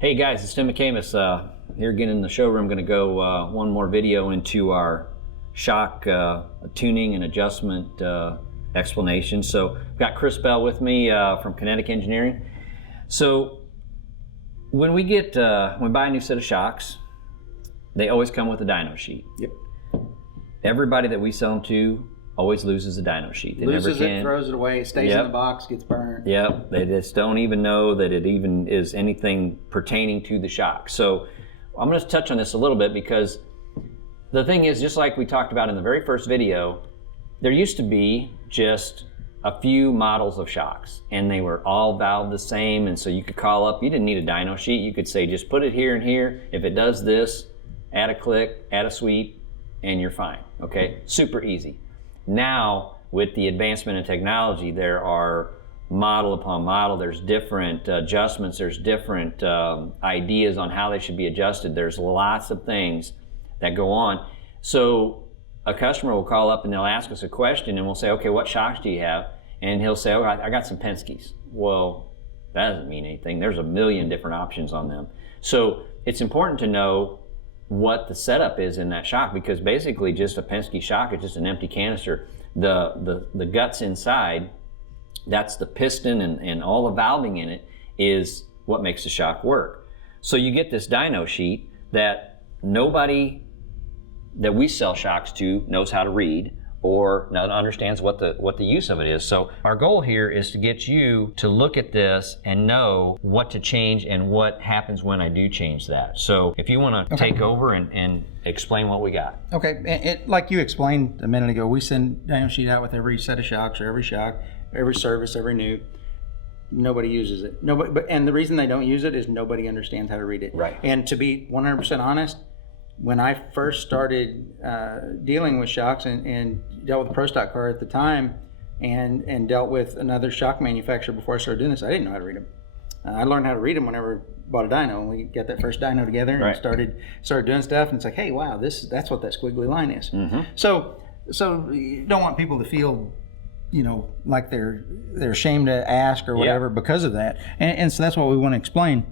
Hey guys, it's Tim McAmis here again in the showroom. Going to go one more video into our shock tuning and adjustment explanation. So I've got Chris Bell with me from Kinetic Engineering. So when we buy a new set of shocks, they always come with a dyno sheet. Yep. Everybody that we sell them to always loses a dyno sheet. They Loses never can. it, throws it away, stays in the box, gets burned. Yep, they just don't even know that it even is anything pertaining to the shock. So I'm going to touch on this a little bit because the thing is, just like we talked about in the very first video, there used to be just a few models of shocks and they were all valved the same, and so you could call up, you didn't need a dyno sheet, you could say just put it here and here, if it does this, add a click, add a sweep, and you're fine, okay? Super easy. Now, with the advancement in technology, there are model upon model, there's different adjustments, there's different ideas on how they should be adjusted. There's lots of things that go on. So a customer will call up and they'll ask us a question and we'll say, okay, what shocks do you have? And he'll say, oh, I got some Penske's. Well, that doesn't mean anything. There's a million different options on them. So it's important to know what the setup is in that shock, because basically just a Penske shock is just an empty canister. The guts inside, that's the piston and all the valving in it is what makes the shock work. So you get this dyno sheet that nobody that we sell shocks to knows how to read or understands what the use of it is. So our goal here is to get you to look at this and know what to change and what happens when I do change that. So if you want to take over and explain what we got. Okay, like you explained a minute ago, we send dyno sheet out with every set of shocks or every shock, every service, every new. Nobody uses it. And the reason they don't use it is nobody understands how to read it. Right. And to be 100% honest, when I first started dealing with shocks and dealt with the Pro Stock car at the time and dealt with another shock manufacturer before I started doing this, I didn't know how to read them. I learned how to read them whenever I bought a dyno, and we got that first dyno together and started doing stuff, and it's like, hey, wow, that's what that squiggly line is. Mm-hmm. So you don't want people to feel, like they're ashamed to ask or whatever because of that, and so that's what we want to explain.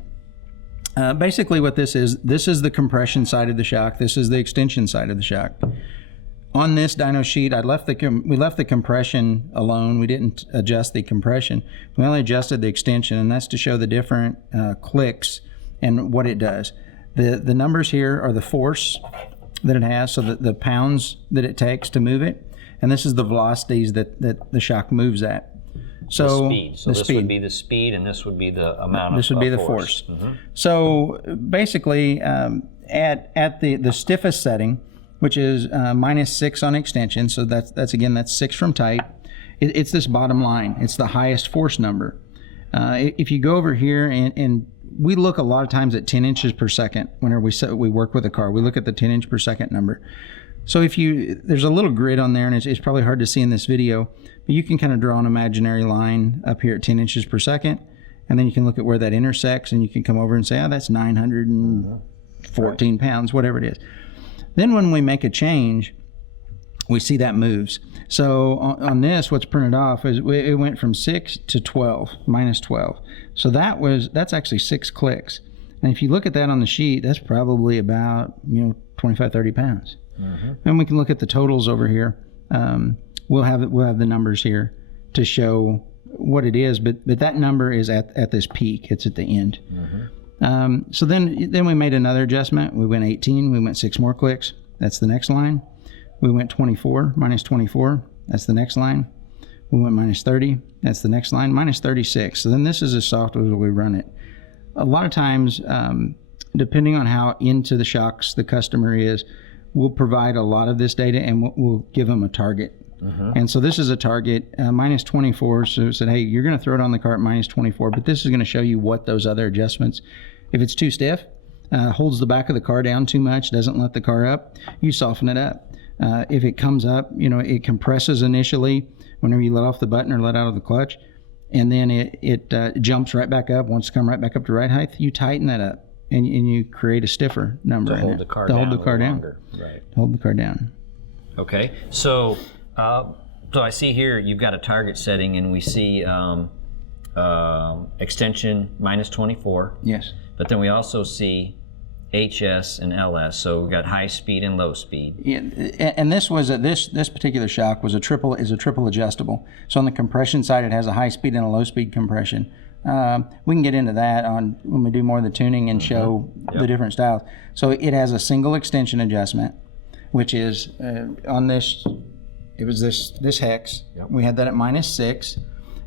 Basically what this is the compression side of the shock, this is the extension side of the shock. On this dyno sheet, we left the compression alone. We didn't adjust the compression. We only adjusted the extension, and that's to show the different clicks and what it does. The numbers here are the force that it has, so the pounds that it takes to move it, and this is the velocities that the shock moves at. So the speed. So this would be the speed, and this would be the amount of force. This would be the force. Mm-hmm. So basically, at the stiffest setting, which is -6 on extension, so that's 6 from tight. It's this bottom line. It's the highest force number. If you go over here and we look a lot of times at 10 inches per second whenever we work with a car. We look at the 10 inch per second number. So there's a little grid on there, and it's probably hard to see in this video, but you can kind of draw an imaginary line up here at 10 inches per second, and then you can look at where that intersects, and you can come over and say, oh, that's 914 pounds, whatever it is. Then when we make a change, we see that moves. So on this, what's printed off is it went from 6 to 12, -12. So that's actually 6 clicks. And if you look at that on the sheet, that's probably about 25, 30 pounds. Mm-hmm. And we can look at the totals over here. We'll have the numbers here to show what it is, but that number is at this peak. It's at the end. Mm-hmm. So then we made another adjustment. We went 18. We went 6 more clicks. That's the next line. We went 24, -24. That's the next line. We went -30. That's the next line. -36. So then this is as soft as we run it. A lot of times, depending on how into the shocks the customer is, we'll provide a lot of this data and we'll give them a target. Uh-huh. And so this is a target, -24. So it said, hey, you're going to throw it on the car at -24, but this is going to show you what those other adjustments. If it's too stiff, holds the back of the car down too much, doesn't let the car up, you soften it up. If it comes up, it compresses initially whenever you let off the button or let out of the clutch, and then it jumps right back up, wants to come right back up to ride height, you tighten that up. And you create a stiffer number to hold the car down. Right. To hold the car down. Okay. So I see here you've got a target setting, and we see extension -24. Yes. But then we also see HS and LS, so we've got high speed and low speed. Yeah, and this was this particular shock was a triple adjustable. So on the compression side, it has a high speed and a low speed compression. We can get into that on when we do more of the tuning and show the different styles. So it has a single extension adjustment, which is on this. It was this hex. Yep. We had that at -6.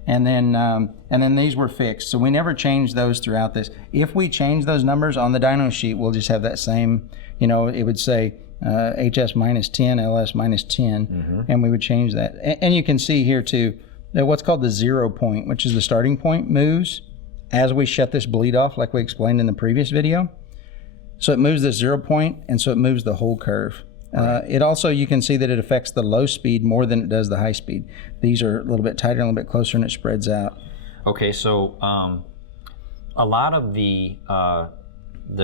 And then these were fixed. So we never changed those throughout this. If we change those numbers on the dyno sheet, we'll just have that same, it would say HS -10, LS -10, and we would change that. And you can see here too, that what's called the 0 point, which is the starting point, moves as we shut this bleed off, like we explained in the previous video. So it moves this 0 point, and so it moves the whole curve. It also, you can see that it affects the low speed more than it does the high speed. These are a little bit tighter, a little bit closer, and it spreads out. Okay, so a lot of the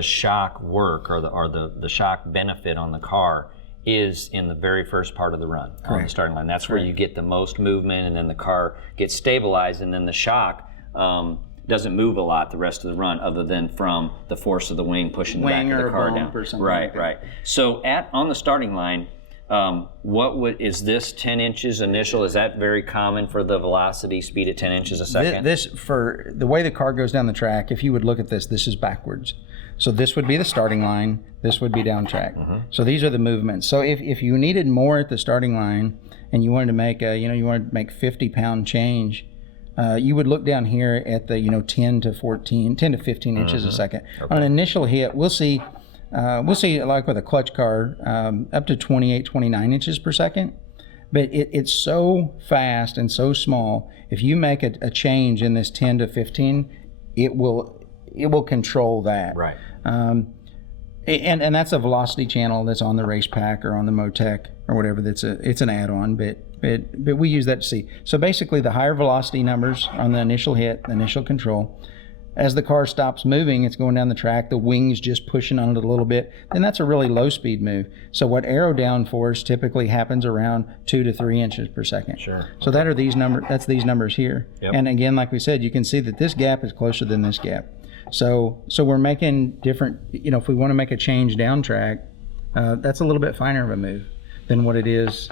shock work or the shock benefit on the car is in the very first part of the run on the starting line. That's where you get the most movement, and then the car gets stabilized, and then the shock doesn't move a lot the rest of the run, other than from the force of the wing pushing the back of the car down. Or something right, like that. right. So on the starting line, is this 10 inches initial? Is that very common for the velocity speed at 10 inches a second? This, for the way the car goes down the track, if you would look at this is backwards. So this would be the starting line, this would be down track. So these are the movements. So if you needed more at the starting line and you wanted to make a, you wanted to make 50-pound change, you would look down here at the 10 to 15 inches a second. On an initial hit, we'll see like with a clutch car up to 28, 29 inches per second. But it's so fast and so small. If you make a change in this 10 to 15, it will control that. Right. And that's a velocity channel that's on the race pack or on the Motec or whatever. It's an add-on, but we use that to see. So basically, the higher velocity numbers on the initial hit, the initial control. As the car stops moving, it's going down the track, the wings just pushing on it a little bit, then that's a really low speed move. So what aero downforce typically happens around 2 to 3 inches per second. Sure. So that's these numbers here. Yep. And again, like we said, you can see that this gap is closer than this gap. So we're making different, if we want to make a change down track, that's a little bit finer of a move than what it is.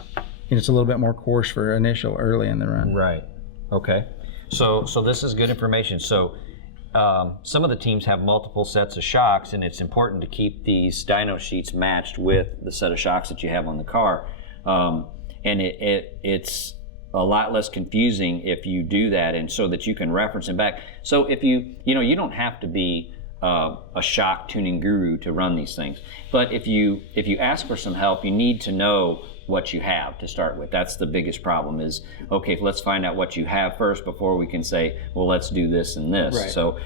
It's a little bit more coarse for initial early in the run. Right. Okay. So this is good information. So some of the teams have multiple sets of shocks, and it's important to keep these dyno sheets matched with the set of shocks that you have on the car. And it's a lot less confusing if you do that, and so that you can reference them back. So if you don't have to be a shock tuning guru to run these things, but if you ask for some help, you need to know what you have to start with. That's the biggest problem is, okay, let's find out what you have first before we can say, well, let's do this and this. Right. So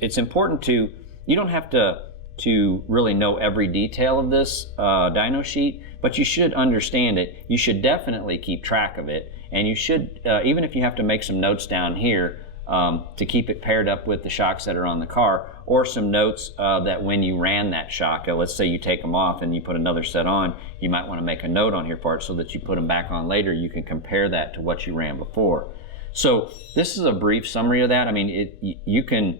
it's important you don't have to really know every detail of this dyno sheet, but you should understand it. You should definitely keep track of it, and you should, even if you have to make some notes down here to keep it paired up with the shocks that are on the car, or some notes that when you ran that shock, let's say you take them off and you put another set on, you might want to make a note on here for it so that you put them back on later. You can compare that to what you ran before. So this is a brief summary of that. I mean, you can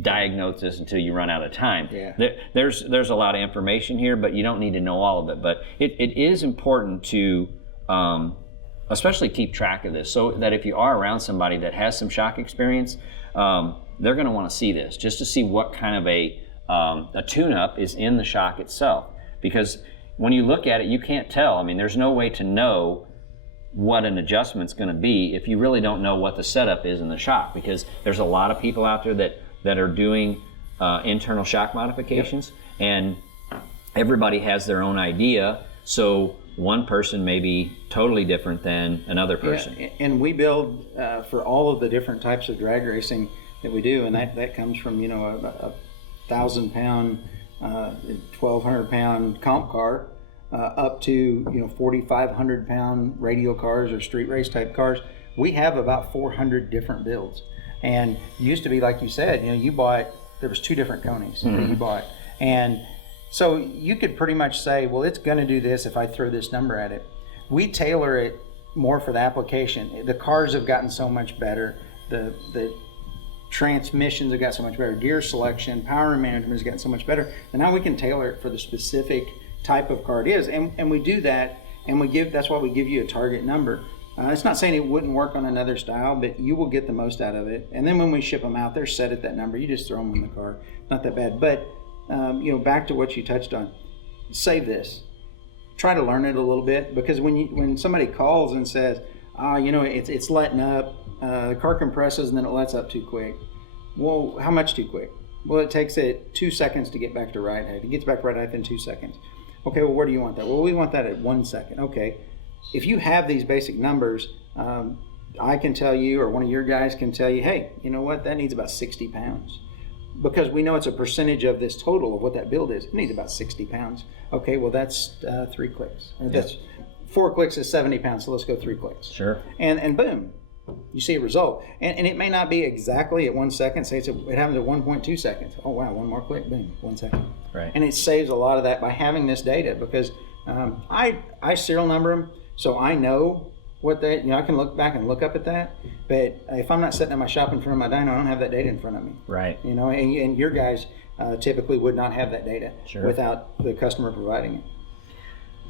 diagnose this until you run out of time. Yeah. There's a lot of information here, but you don't need to know all of it. But it is important to especially keep track of this, so that if you are around somebody that has some shock experience, they're going to want to see this, just to see what kind of a tune-up is in the shock itself. Because when you look at it, you can't tell. I mean, there's no way to know what an adjustment's going to be if you really don't know what the setup is in the shock, because there's a lot of people out there that are doing internal shock modifications, and everybody has their own idea. So one person may be totally different than another person. Yeah, and we build for all of the different types of drag racing that we do, and that comes from a 1,000-pound, 1,200-pound comp car up to 4,500-pound radial cars or street race type cars. We have about 400 different builds, and it used to be, like you said, you bought, there was 2 different Coneys that you bought, and so you could pretty much say, well, it's going to do this if I throw this number at it. We tailor it more for the application. The cars have gotten so much better. the transmissions have got so much better, gear selection, power management has gotten so much better, and now we can tailor it for the specific type of car it is, and we do that, and that's why we give you a target number. It's not saying it wouldn't work on another style, but you will get the most out of it. And then when we ship them out, they're set at that number. You just throw them in the car. Not that bad. But back to what you touched on. Save this. Try to learn it a little bit, because when somebody calls and says, it's letting up, the car compresses and then it lets up too quick. Well, how much too quick? Well, it takes it 2 seconds to get back to right height. It gets back to right height in 2 seconds. Okay, well, where do you want that? Well, we want that at 1 second. Okay. If you have these basic numbers, I can tell you, or one of your guys can tell you, hey, you know what, that needs about 60 pounds. Because we know it's a percentage of this total of what that build is. It needs about 60 pounds. Okay, well, that's 3 clicks. That's 4 clicks is 70 pounds, so let's go 3 clicks. Sure. And boom, you see a result. And it may not be exactly at 1 second. Say it happens at 1.2 seconds. Oh, wow, one more click, boom, 1 second. Right. And it saves a lot of that by having this data, because I serial number them. So I know what I can look back and look up at that. But if I'm not sitting in my shop in front of my dyno, I don't have that data in front of me. Right. And your guys typically would not have that data without the customer providing it.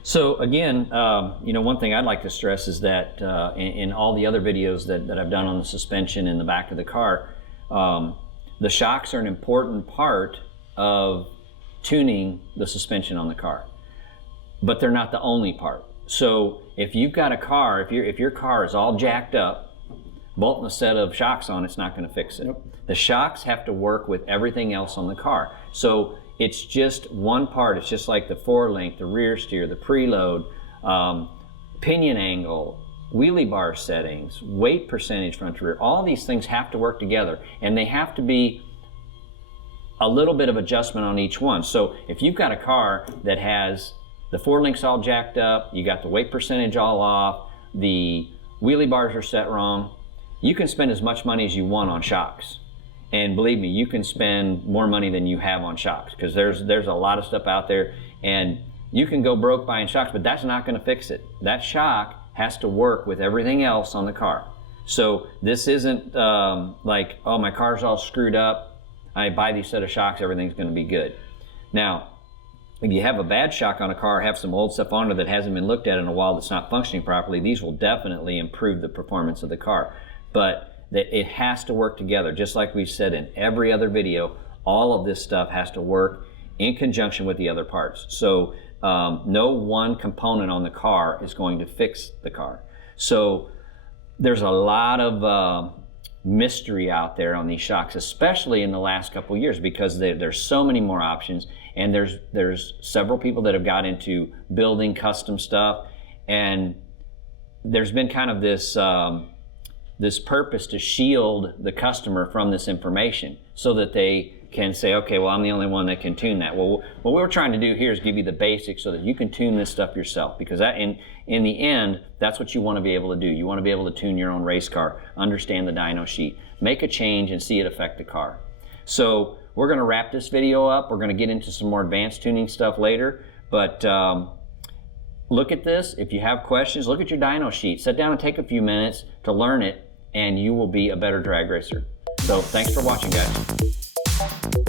So again, one thing I'd like to stress is that in all the other videos that I've done on the suspension in the back of the car, the shocks are an important part of tuning the suspension on the car, but they're not the only part. So if you've got a car, if your car is all jacked up, bolting a set of shocks on, it's not going to fix it. Nope. The shocks have to work with everything else on the car. So it's just one part. It's just like the forelink, the rear steer, the preload, pinion angle, wheelie bar settings, weight percentage front to rear. All these things have to work together, and they have to be a little bit of adjustment on each one. So if you've got a car that has the forelinks all jacked up, you got the weight percentage all off, the wheelie bars are set wrong, you can spend as much money as you want on shocks. And believe me, you can spend more money than you have on shocks, because there's a lot of stuff out there, and you can go broke buying shocks, but that's not going to fix it. That shock has to work with everything else on the car. So this isn't like, oh, my car's all screwed up, I buy these set of shocks, everything's going to be good. Now, if you have a bad shock on a car, have some old stuff on it that hasn't been looked at in a while that's not functioning properly, these will definitely improve the performance of the car. But it has to work together. Just like we've said in every other video, all of this stuff has to work in conjunction with the other parts. So no one component on the car is going to fix the car. So there's a lot of mystery out there on these shocks, especially in the last couple of years, because there's so many more options. And there's several people that have got into building custom stuff, and there's been kind of this purpose to shield the customer from this information so that they can say, okay, well, I'm the only one that can tune that. Well, what we're trying to do here is give you the basics so that you can tune this stuff yourself, because that in the end, that's what you want to be able to do. You want to be able to tune your own race car, understand the dyno sheet, make a change and see it affect the car. So we're going to wrap this video up. We're going to get into some more advanced tuning stuff later, but look at this. If you have questions, look at your dyno sheet. Sit down and take a few minutes to learn it, and you will be a better drag racer. So thanks for watching, guys.